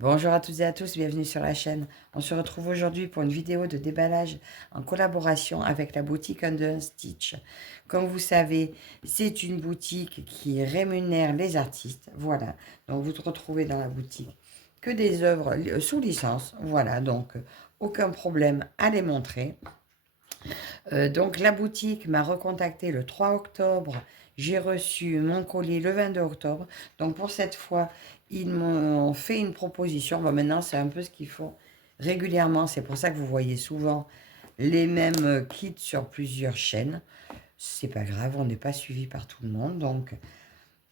Bonjour à toutes et à tous, bienvenue sur la chaîne. On se retrouve aujourd'hui pour une vidéo de déballage en collaboration avec la boutique Under Stitch. Comme vous savez, c'est une boutique qui rémunère les artistes. Voilà, donc vous retrouvez dans la boutique que des œuvres sous licence. Voilà, donc aucun problème à les montrer. Donc la boutique m'a recontacté le 3 octobre. J'ai reçu mon colis le 22 octobre. Donc pour cette fois, ils m'ont fait une proposition. Bon, maintenant, c'est un peu ce qu'ils font régulièrement. C'est pour ça que vous voyez souvent les mêmes kits sur plusieurs chaînes. C'est pas grave, on n'est pas suivi par tout le monde. Donc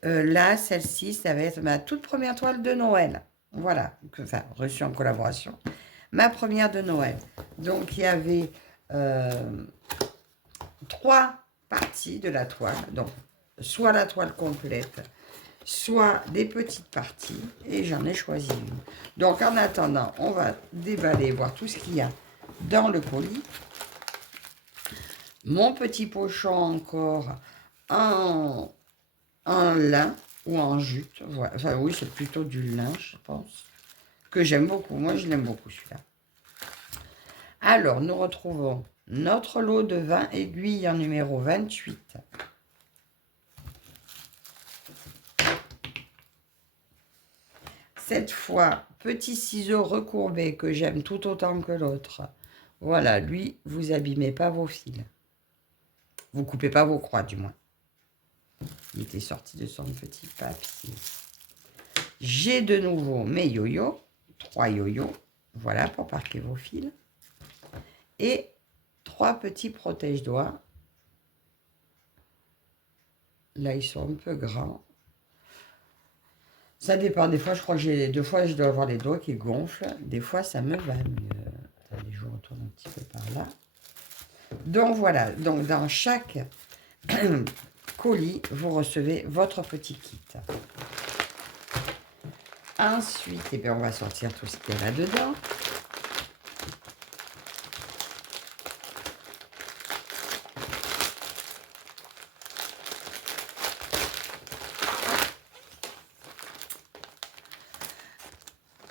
là, celle-ci, ça va être ma toute première toile de Noël. Voilà, enfin, reçue en collaboration. Ma première de Noël. Donc il y avait... euh, trois parties de la toile. Donc, soit la toile complète, soit des petites parties. Et j'en ai choisi une. Donc, en attendant, on va déballer, voir tout ce qu'il y a dans le colis. Mon petit pochon encore en, en lin ou en jute. Voilà. Enfin, oui, c'est plutôt du lin, je pense. Que j'aime beaucoup. Moi, je l'aime beaucoup, celui-là. Alors, nous retrouvons notre lot de 20 aiguilles en numéro 28. Cette fois, petit ciseau recourbé que j'aime tout autant que l'autre. Voilà, lui, vous abîmez pas vos fils. Vous coupez pas vos croix, du moins. Il était sorti de son petit papier. J'ai de nouveau mes yo-yo. 3 yo-yo. Voilà, pour parquer vos fils. Et 3 petits protège-doigts. Là, ils sont un peu grands. Ça dépend. Des fois, je crois que j'ai... Deux fois, je dois avoir les doigts qui gonflent. Des fois, ça me va mieux. Attendez, je retourne un petit peu par là. Donc voilà, donc dans chaque colis, vous recevez votre petit kit. Ensuite, eh bien, on va sortir tout ce qu'il y a là-dedans.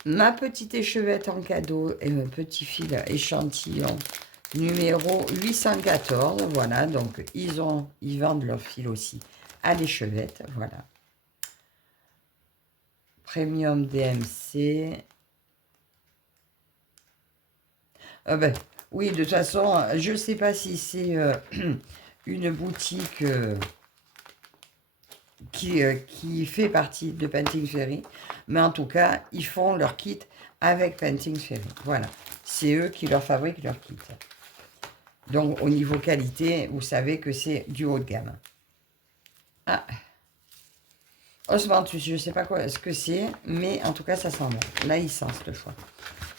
Ma petite échevette en cadeau et un petit fil échantillon numéro 814. Voilà, donc ils vendent leur fil aussi à l'échevette. Voilà. Premium DMC. Ben, oui, de toute façon, je ne sais pas si c'est une boutique qui fait partie de Painting Ferry, mais en tout cas, ils font leur kit avec Painting Ferry. Voilà, c'est eux qui leur fabriquent leur kit. Donc, au niveau qualité, vous savez que c'est du haut de gamme. Ah, Osmanthus, je ne sais pas ce que c'est, mais en tout cas, ça sent bon. Là, il sent cette fois.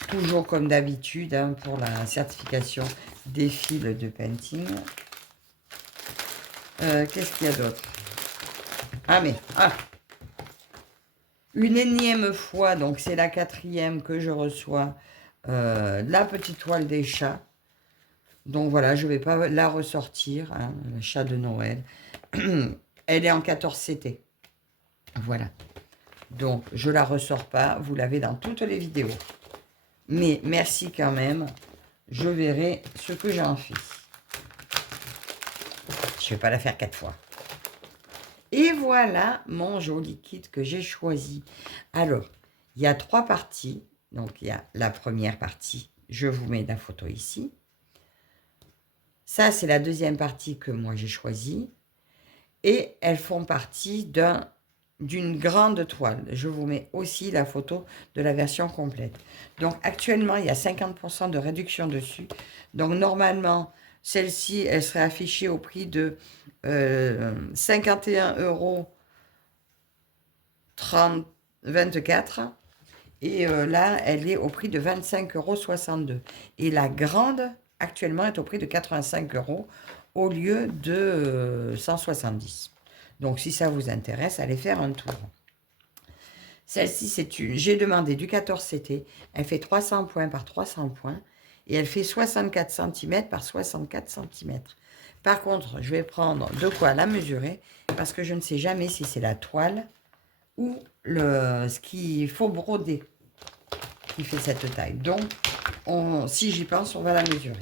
Toujours comme d'habitude, hein, pour la certification des fils de painting. Qu'est-ce qu'il y a d'autre? Une énième fois, donc c'est la 4e que je reçois, la petite toile des chats. Donc voilà, je ne vais pas la ressortir, hein, le chat de Noël. Elle est en 14 CT. Voilà. Donc, je ne la ressors pas. Vous l'avez dans toutes les vidéos. Mais merci quand même. Je verrai ce que j'en fais. Je ne vais pas la faire 4 fois. Et voilà mon joli kit que j'ai choisi. Alors, il y a 3 parties. Donc, il y a la première partie. Je vous mets la photo ici. Ça, c'est la deuxième partie que moi j'ai choisie. Et elles font partie d'une grande toile. Je vous mets aussi la photo de la version complète. Donc, actuellement, il y a 50% de réduction dessus. Donc, normalement, celle-ci, elle serait affichée au prix de 51,24 €. Et là, elle est au prix de 25,62 €. Et la grande, actuellement, est au prix de 85 € au lieu de 170. Donc, si ça vous intéresse, allez faire un tour. Celle-ci, j'ai demandé du 14 CT. Elle fait 300 points par 300 points. Et elle fait 64 cm par 64 cm. Par contre, je vais prendre de quoi la mesurer. Parce que je ne sais jamais si c'est la toile ou ce qu'il faut broder. qui fait cette taille. Donc, si j'y pense, on va la mesurer.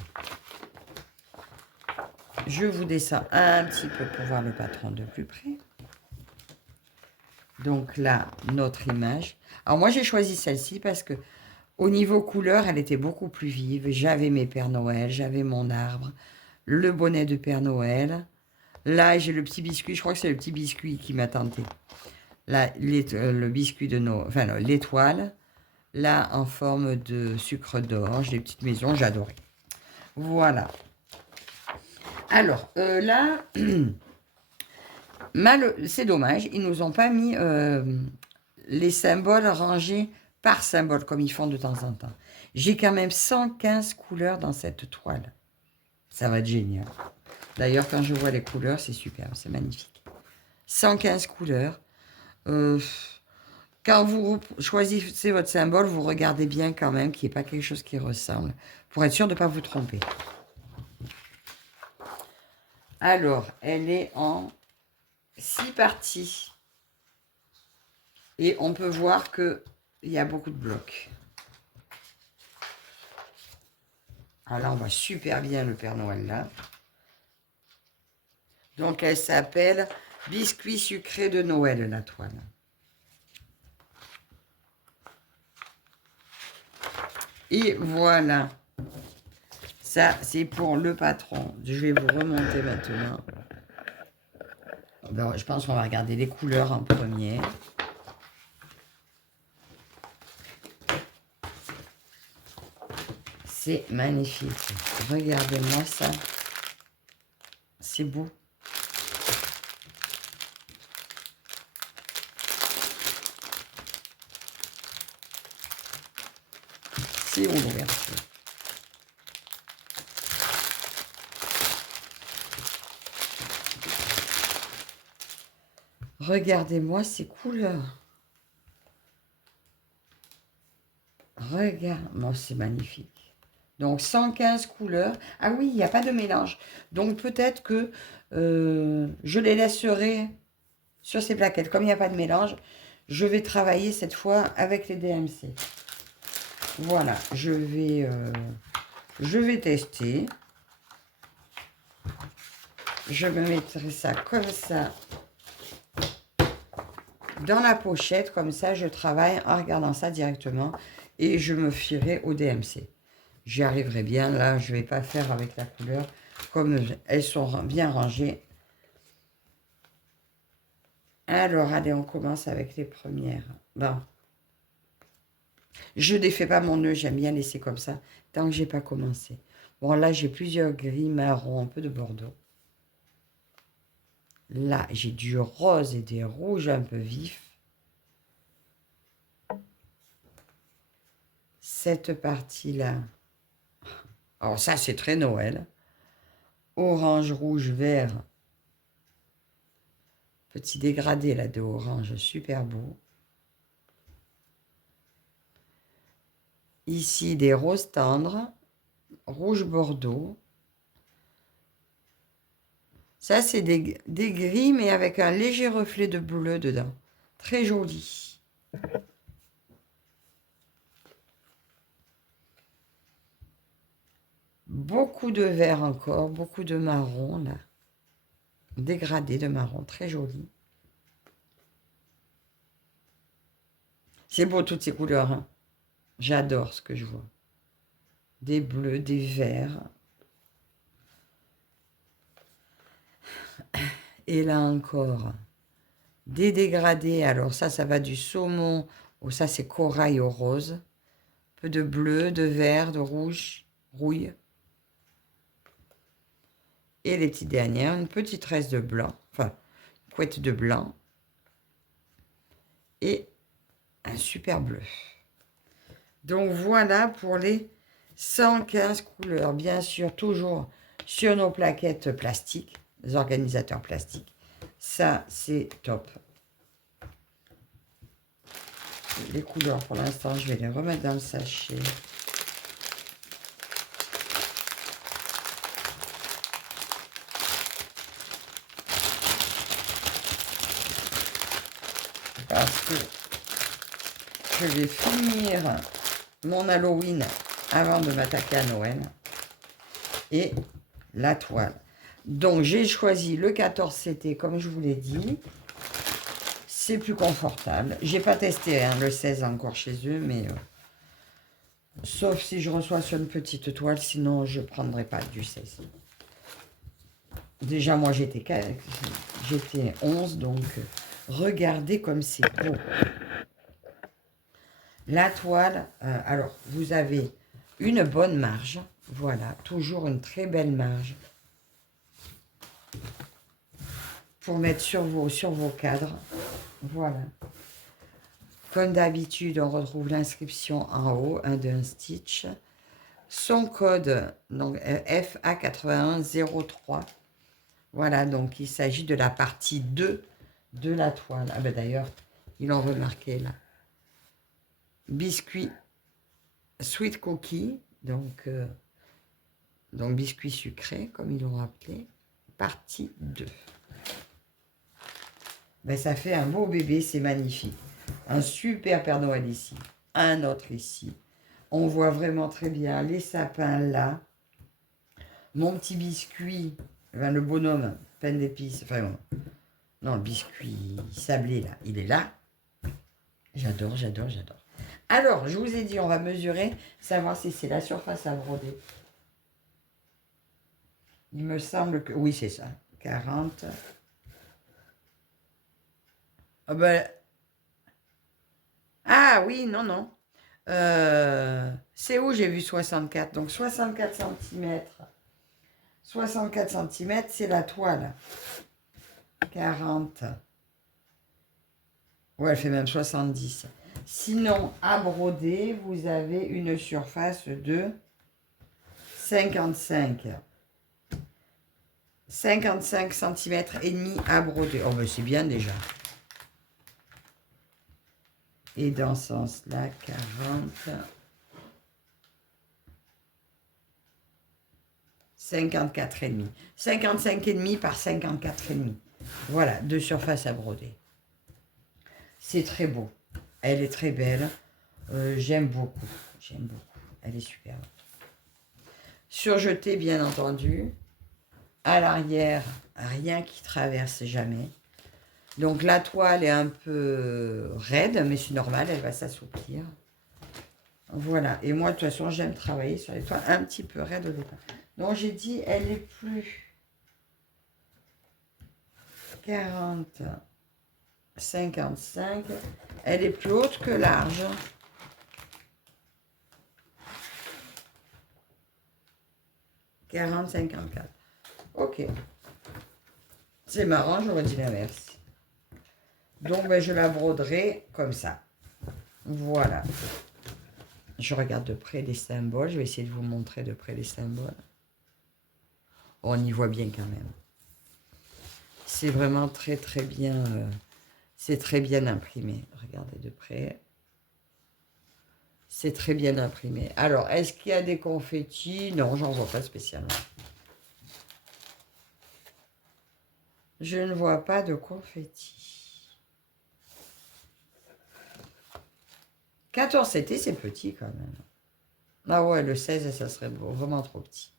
Je vous descends un petit peu pour voir le patron de plus près. Donc là, notre image. Alors moi, j'ai choisi celle-ci parce que au niveau couleur, elle était beaucoup plus vive. J'avais mes Pères Noël, j'avais mon arbre, le bonnet de Père Noël. Là, j'ai le petit biscuit. Je crois que c'est le petit biscuit qui m'a tenté. Là, le biscuit de Noël, enfin l'étoile. Là, en forme de sucre d'orge, des petites maisons, j'adorais. Voilà. Alors, là, c'est dommage, ils nous ont pas mis les symboles rangés par symbole, comme ils font de temps en temps. J'ai quand même 115 couleurs dans cette toile. Ça va être génial. D'ailleurs, quand je vois les couleurs, c'est super, c'est magnifique. 115 couleurs. Quand vous choisissez votre symbole, vous regardez bien quand même qu'il n'y ait pas quelque chose qui ressemble, pour être sûr de ne pas vous tromper. Alors, elle est en 6 parties. Et on peut voir qu'il y a beaucoup de blocs. Alors là, on voit super bien le Père Noël là. Donc, elle s'appelle Biscuit sucré de Noël, la toile. Et voilà. Ça, c'est pour le patron. Je vais vous remonter maintenant. Alors, je pense qu'on va regarder les couleurs en premier. C'est magnifique. Regardez-moi ça. C'est beau. C'est où l'ouverture? Regardez-moi ces couleurs. Regarde-moi, c'est magnifique. Donc 115 couleurs. Ah oui, il n'y a pas de mélange. Donc peut-être que je les laisserai sur ces plaquettes. Comme il n'y a pas de mélange, je vais travailler cette fois avec les DMC. Voilà, je vais tester. Je me mettrai ça comme ça dans la pochette. Comme ça, je travaille en regardant ça directement et je me fierai au DMC. J'y arriverai bien. Là, je ne vais pas faire avec la couleur. Comme elles sont bien rangées. Alors, allez, on commence avec les premières. Bon. Je ne défais pas mon nœud. J'aime bien laisser comme ça tant que je n'ai pas commencé. Bon, là, j'ai plusieurs gris, marron, un peu de bordeaux. Là, j'ai du rose et des rouges un peu vifs. Cette partie-là. Alors ça, c'est très Noël. Orange, rouge, vert. Petit dégradé là de orange, super beau. Ici, des roses tendres. Rouge bordeaux. Ça, c'est des gris, mais avec un léger reflet de bleu dedans. Très joli. Beaucoup de vert encore, beaucoup de marron, là. Dégradé de marron, très joli. C'est beau, toutes ces couleurs, hein. J'adore ce que je vois. Des bleus, des verts. Et là encore, des dégradés. Alors ça va du saumon, ça c'est corail au rose. Un peu de bleu, de vert, de rouge, rouille. Et les petites dernières, une petite tresse de blanc, enfin, une couette de blanc. Et un super bleu. Donc voilà pour les 115 couleurs. Bien sûr, toujours sur nos plaquettes plastiques, les organisateurs plastiques. Ça, c'est top. Les couleurs, pour l'instant, je vais les remettre dans le sachet. Parce que je vais finir mon Halloween avant de m'attaquer à Noël. Et la toile. Donc, j'ai choisi le 14 CT, comme je vous l'ai dit. C'est plus confortable. J'ai pas testé hein, le 16 encore chez eux, mais... sauf si je reçois sur une petite toile, sinon je prendrai pas du 16. Déjà, moi, j'étais 11, donc regardez comme c'est beau. La toile, alors, vous avez une bonne marge. Voilà, toujours une très belle marge. Pour mettre sur vos cadres. Voilà. Comme d'habitude, on retrouve l'inscription en haut, d'un stitch. Son code, donc FA8103. Voilà, donc il s'agit de la partie 2 de la toile. Ah ben d'ailleurs, ils l'ont remarqué là. Biscuit sweet cookie, donc biscuit sucré, comme ils l'ont appelé. Partie 2. Ben, ça fait un beau bébé, c'est magnifique. Un super Père Noël ici. Un autre ici. On voit vraiment très bien les sapins là. Mon petit biscuit, enfin, le bonhomme, pain d'épices, enfin, non, le biscuit sablé là, il est là. J'adore, j'adore, j'adore. Alors, je vous ai dit, on va mesurer, savoir si c'est la surface à broder. Il me semble que, oui, c'est ça, 40. Ah, ben... ah oui, non, non. C'est où j'ai vu 64. Donc 64 cm. 64 cm, c'est la toile. 40. Ouais, elle fait même 70. Sinon, à broder, vous avez une surface de 55. 55 cm et demi à broder. Oh, ben c'est bien déjà. Et dans ce sens-là, 40. 54,5. 55,5 par 54,5. Voilà, de surface à broder. C'est très beau. Elle est très belle. J'aime beaucoup. J'aime beaucoup. Elle est superbe. Surjetée, bien entendu. À l'arrière, rien qui traverse jamais. Donc la toile est un peu raide, mais c'est normal, elle va s'assouplir. Voilà. Et moi, de toute façon, j'aime travailler sur les toiles un petit peu raides au départ. Donc j'ai dit, elle est plus 40, 55. Elle est plus haute que large. « 40, 54. Ok. C'est marrant, j'aurais dit l'inverse. Donc, ben, je la broderai comme ça. Voilà. Je regarde de près les symboles. Je vais essayer de vous montrer de près les symboles. On y voit bien quand même. C'est vraiment très très bien. C'est très bien imprimé. Regardez de près. C'est très bien imprimé. Alors, est-ce qu'il y a des confettis? Non, j'en vois pas spécialement. Je ne vois pas de confettis. 14 CT, c'est petit quand même. Ah ouais, le 16, ça serait vraiment trop petit.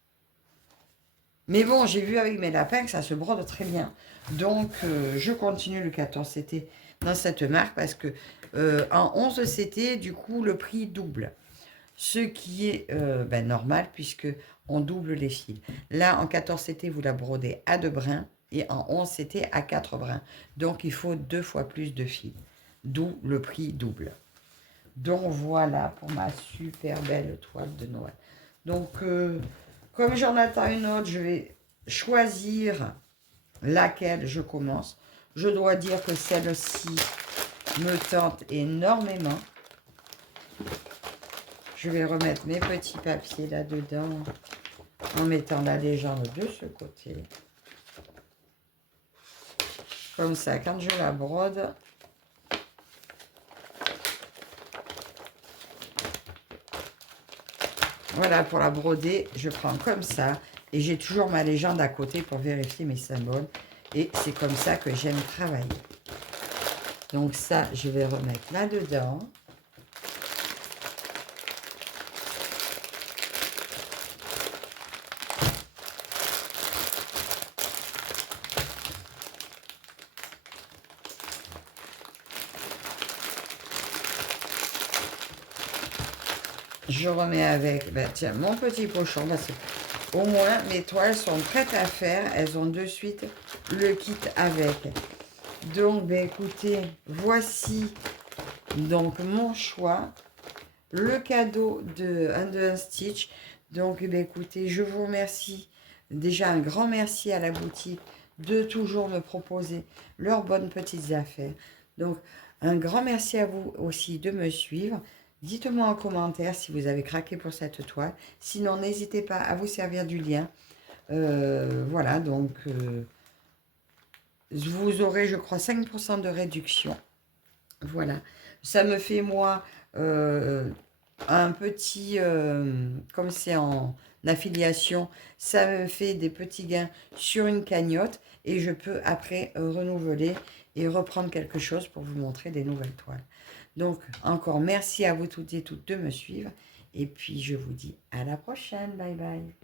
Mais bon, j'ai vu avec mes lapins que ça se brode très bien. Donc, je continue le 14 CT dans cette marque parce que en 11 CT, du coup, le prix double. Ce qui est ben, normal puisque on double les fils. Là, en 14 CT, vous la brodez à 2 brins et en 11 CT à 4 brins. Donc, il faut 2 fois plus de fils. D'où le prix double. Donc, voilà pour ma super belle toile de Noël. Donc, comme j'en attends une autre, je vais choisir laquelle je commence. Je dois dire que celle-ci me tente énormément. Je vais remettre mes petits papiers là-dedans en mettant la légende de ce côté. Comme ça, quand je la brode, voilà, pour la broder, je prends comme ça. Et j'ai toujours ma légende à côté pour vérifier mes symboles. Et c'est comme ça que j'aime travailler. Donc ça, je vais remettre là-dedans. Je remets avec, ben, tiens, mon petit pochon, parce que au moins mes toiles sont prêtes à faire. Elles ont de suite le kit avec. Donc, ben, écoutez, voici donc mon choix. Le cadeau de un Stitch. Donc, ben, écoutez, je vous remercie. Déjà, un grand merci à la boutique de toujours me proposer leurs bonnes petites affaires. Donc, un grand merci à vous aussi de me suivre. Dites-moi en commentaire si vous avez craqué pour cette toile. Sinon, n'hésitez pas à vous servir du lien. Voilà, donc vous aurez, je crois, 5% de réduction. Voilà. Ça me fait, moi, un petit, comme c'est en affiliation, ça me fait des petits gains sur une cagnotte et je peux après renouveler et reprendre quelque chose pour vous montrer des nouvelles toiles. Donc, encore merci à vous toutes et toutes de me suivre et puis je vous dis à la prochaine. Bye bye.